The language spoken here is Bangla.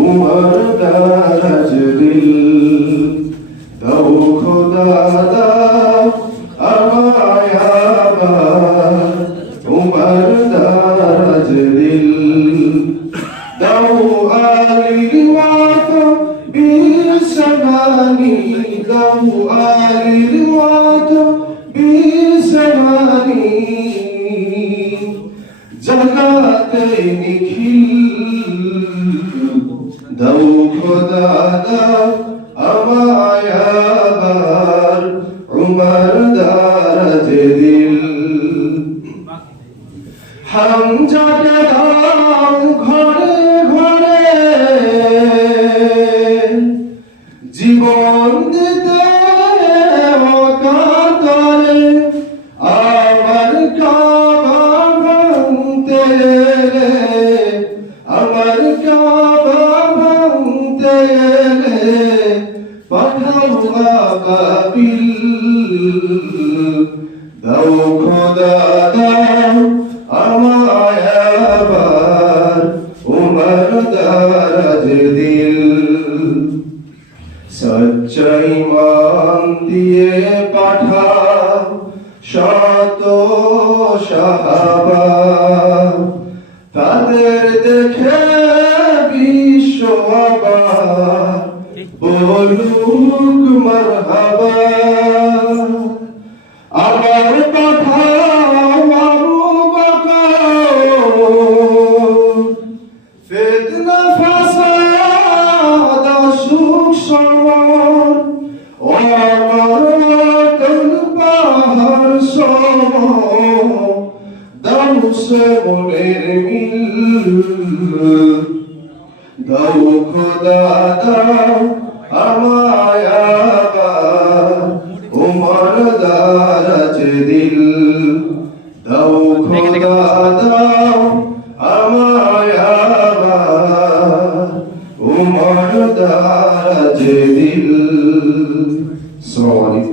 उमर दारज दिल दाओ खुदा दाओ আমায়াবার উমর দারজ দিল দাও আলির মতো বিসমানি দাও আলির মতো বিসমানি জগাতে নিখিল দাও খোদা দাও আমায়াবার উমর দারজ দিল হাম জাগে দাও ঘরে ঘরে জীবন দিতে অকাতরে আমার কাবা ভাঙতে আমার কাবা ভাঙতে পাঠাও আবাবিল দাও খোদা দাও আমায়াবার উমর দারজ দিল সচ্চা ঈমান দিয়ে পাঠাও শত সাহাবা তাদের দেখে বিশ্ব অবাক বলুক মারহাবা আবার পাঠাও আবু বকর ফিতনা ফাসাদ সুখ সমর অমরতন পাহাড় সম দাও সে মনের মিল দাও খোদা দাও আমায়াবার উমর দারজ দিল দাও খোদা দাও আমায়াবার উমর দারজ দিল। আসসালামু আলাইকুম।